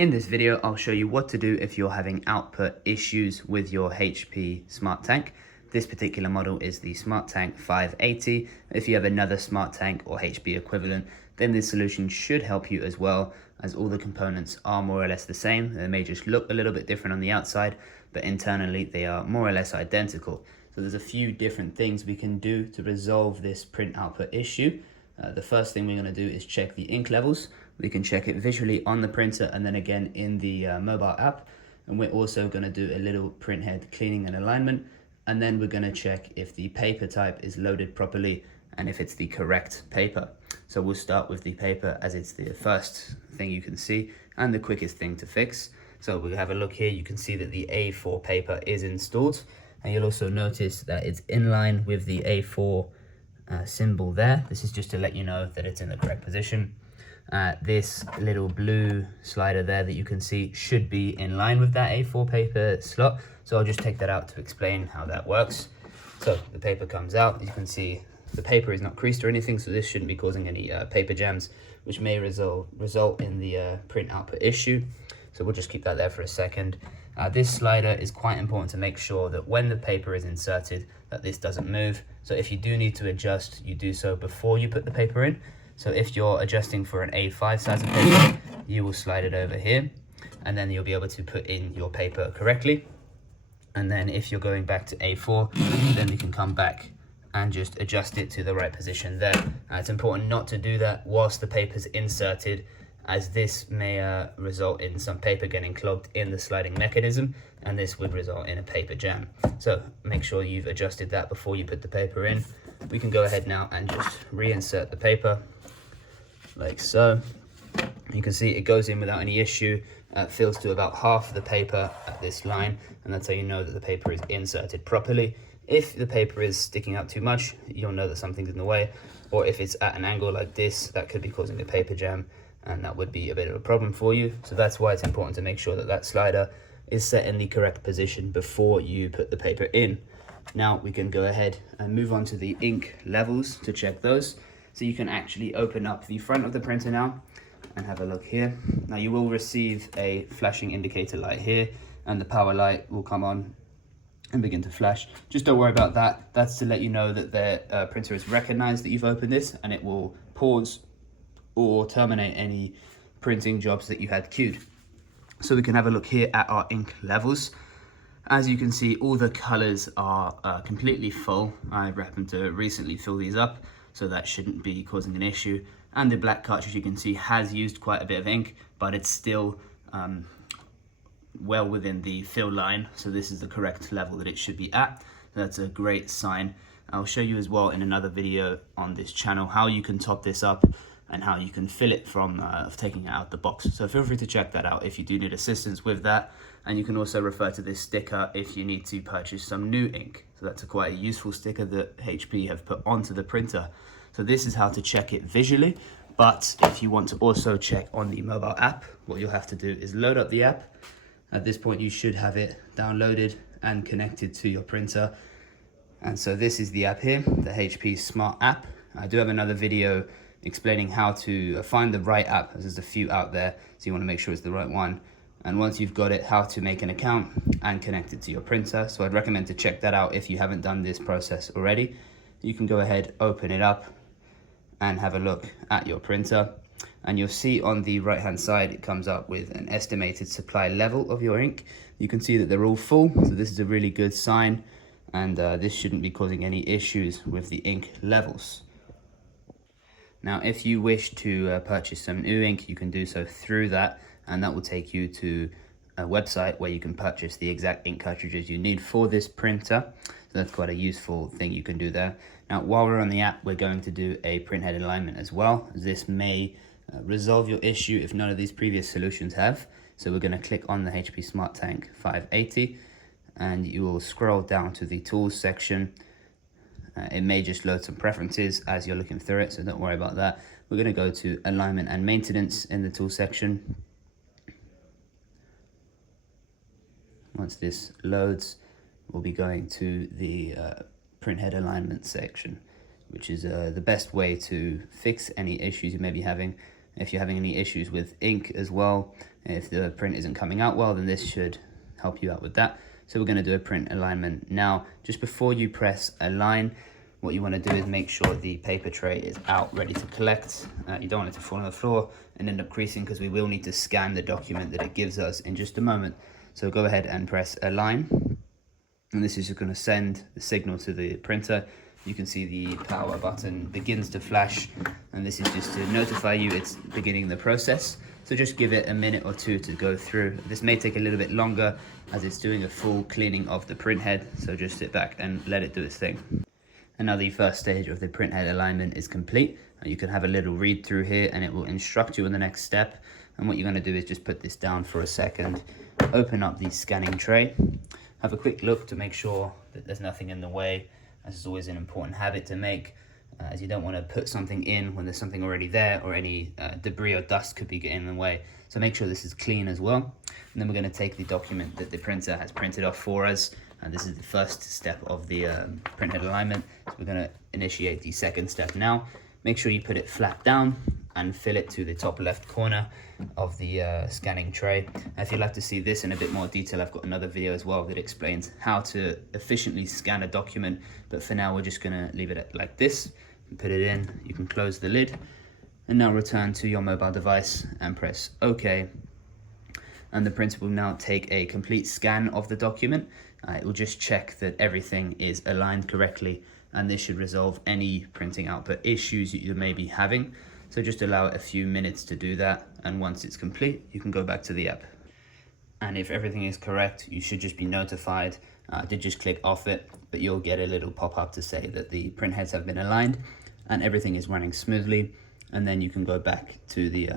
In this video, I'll show you what to do if you're having output issues with your HP Smart Tank. This particular model is the Smart Tank 580. If you have another Smart Tank or HP equivalent, then this solution should help you as well, as all the components are more or less the same. They may just look a little bit different on the outside, but internally they are more or less identical. So there's a few different things we can do to resolve this print output issue. The first thing we're going to do is check the ink levels. We can check it visually on the printer and then again in the mobile app. And we're also going to do a little print head cleaning and alignment. And then we're going to check if the paper type is loaded properly and if it's the correct paper. So we'll start with the paper, as it's the first thing you can see and the quickest thing to fix. So we'll have a look here. You can see that the A4 paper is installed, and you'll also notice that it's in line with the A4 symbol there. This is just to let you know that it's in the correct position. This little blue slider there that you can see should be in line with that A4 paper slot. So I'll just take that out to explain how that works. So the paper comes out. You can see the paper is not creased or anything, so this shouldn't be causing any paper jams, which may result in the print output issue. So we'll just keep that there for a second. This slider is quite important to make sure that when the paper is inserted, that this doesn't move. So if you do need to adjust, you do so before you put the paper in. So if you're adjusting for an A5 size of paper, you will slide it over here, and then you'll be able to put in your paper correctly. And then if you're going back to A4, then you can come back and just adjust it to the right position there. It's important not to do that whilst the paper's inserted, as this may result in some paper getting clogged in the sliding mechanism, and this would result in a paper jam. So make sure you've adjusted that before you put the paper in. We can go ahead now and just reinsert the paper, like so. You can see it goes in without any issue. Fills to about half of the paper at this line, and that's how you know that the paper is inserted properly. If the paper is sticking out too much, you'll know that something's in the way, or if it's at an angle like this, that could be causing a paper jam, and that would be a bit of a problem for you. So that's why it's important to make sure that that slider is set in the correct position before you put the paper in. Now we can go ahead and move on to the ink levels to check those. So you can actually open up the front of the printer now and have a look here. Now you will receive a flashing indicator light here, and the power light will come on and begin to flash. Just don't worry about that. That's to let you know that the printer has recognized that you've opened this, and it will pause or terminate any printing jobs that you had queued. So we can have a look here at our ink levels. As you can see, all the colors are completely full. I happened to recently fill these up, so that shouldn't be causing an issue. And the black cartridge, you can see, has used quite a bit of ink, but it's still well within the fill line. So this is the correct level that it should be at. That's a great sign. I'll show you as well in another video on this channel how you can top this up and how you can fill it from taking it out the box. So feel free to check that out if you do need assistance with that. And you can also refer to this sticker if you need to purchase some new ink. So that's quite a useful sticker that HP have put onto the printer. So this is how to check it visually. But if you want to also check on the mobile app, what you'll have to do is load up the app. At this point, you should have it downloaded and connected to your printer. And so this is the app here, the HP Smart app. I do have another video explaining how to find the right app, as there's a few out there, so you want to make sure it's the right one. And once you've got it, how to make an account and connect it to your printer. So I'd recommend to check that out if you haven't done this process already. You can go ahead, open it up and have a look at your printer. And you'll see on the right hand side, it comes up with an estimated supply level of your ink. You can see that they're all full, so this is a really good sign. And this shouldn't be causing any issues with the ink levels. Now, if you wish to purchase some new ink, you can do so through that, and that will take you to a website where you can purchase the exact ink cartridges you need for this printer. So that's quite a useful thing you can do there. Now, while we're on the app, we're going to do a print head alignment as well. This may resolve your issue if none of these previous solutions have. So we're going to click on the HP Smart Tank 580, and you will scroll down to the tools section. It may just load some preferences as you're looking through it, so don't worry about that. We're going to go to alignment and maintenance in the tool section. Once this loads, we'll be going to the print head alignment section, which is the best way to fix any issues you may be having. If you're having any issues with ink as well, If the print isn't coming out well, then this should help you out with that. So we're going to do a print alignment now. Just before you press align, what you want to do is make sure the paper tray is out, ready to collect. You don't want it to fall on the floor and end up creasing, because we will need to scan the document that it gives us in just a moment. So go ahead and press align. And this is just going to send the signal to the printer. You can see the power button begins to flash, and this is just to notify you it's beginning the process. So just give it a minute or two to go through. This may take a little bit longer as it's doing a full cleaning of the print head, so just sit back and let it do its thing. And now the first stage of the print head alignment is complete. You can have a little read through here and it will instruct you on the next step. And what you're going to do is just put this down for a second, open up the scanning tray, have a quick look to make sure that there's nothing in the way. This is always an important habit to make, as you don't want to put something in when there's something already there, or any debris or dust could be getting in the way. So make sure this is clean as well. And then we're going to take the document that the printer has printed off for us. And this is the first step of the printhead alignment. So we're going to initiate the second step now. Make sure you put it flat down and fill it to the top left corner of the scanning tray. And if you'd like to see this in a bit more detail, I've got another video as well that explains how to efficiently scan a document. But for now, we're just going to leave it like this and put it in. You can close the lid and now return to your mobile device and press OK. And the printer will now take a complete scan of the document. It will just check that everything is aligned correctly, and this should resolve any printing output issues that you may be having. So just allow it a few minutes to do that, and once it's complete, you can go back to the app. And if everything is correct, you should just be notified. I did just click off it, but you'll get a little pop-up to say that the print heads have been aligned and everything is running smoothly. And then you can go back to the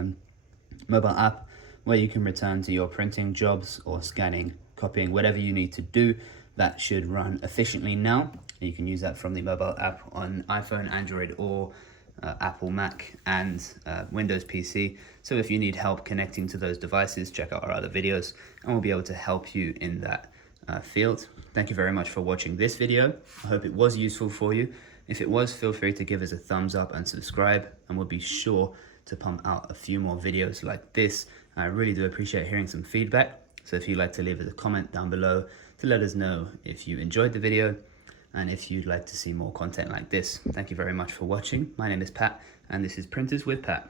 mobile app, where you can return to your printing jobs or scanning, copying, whatever you need to do. That should run efficiently now. You can use that from the mobile app on iPhone, Android, or Apple Mac and Windows PC. So if you need help connecting to those devices, check out our other videos and we'll be able to help you in that field. Thank you very much for watching this video. I hope it was useful for you. If it was, feel free to give us a thumbs up and subscribe, and we'll be sure to pump out a few more videos like this. I really do appreciate hearing some feedback. So if you'd like to leave us a comment down below to let us know if you enjoyed the video and if you'd like to see more content like this. Thank you very much for watching. My name is Pat, and this is Printers with Pat.